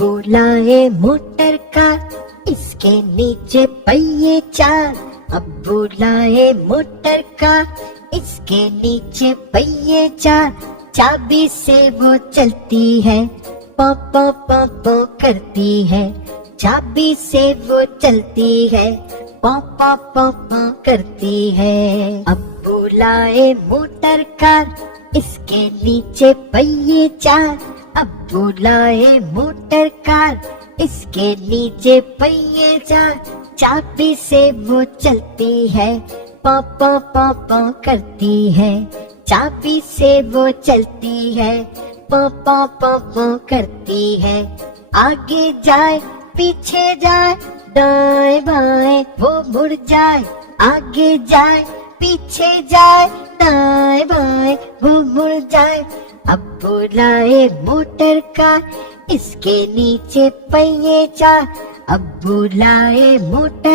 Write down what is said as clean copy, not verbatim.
अब्बू लाए motor car, इसके नीचे पहिए चार। अब्बू लाए मोटर कार, इसके नीचे पहिए चार। चाबी से वो चलती है, पौ पौ पौ पौ करती है। चाबी से वो चलती है, पौ पौ पौ पौ करती है। अब्बू लाए मोटर कार, इसके नीचे पहिए चार। अब्बू लाए मोटर कार, इसके नीचे पहिए चार। चाबी से वो चलती है, पौ पौ पौ पौ करती है। चाबी से वो चलती है, पौ पौ पौ पौ करती है। आगे जाए पीछे जाए, दाएं बाएं वो मुड़ जाए। आगे जाए पीछे जाए, दाएं बाएं वो मुड़ जाए। अब्बू लाए मोटर कार, इसके नीचे पहिए चार। अब्बू लाए मोटर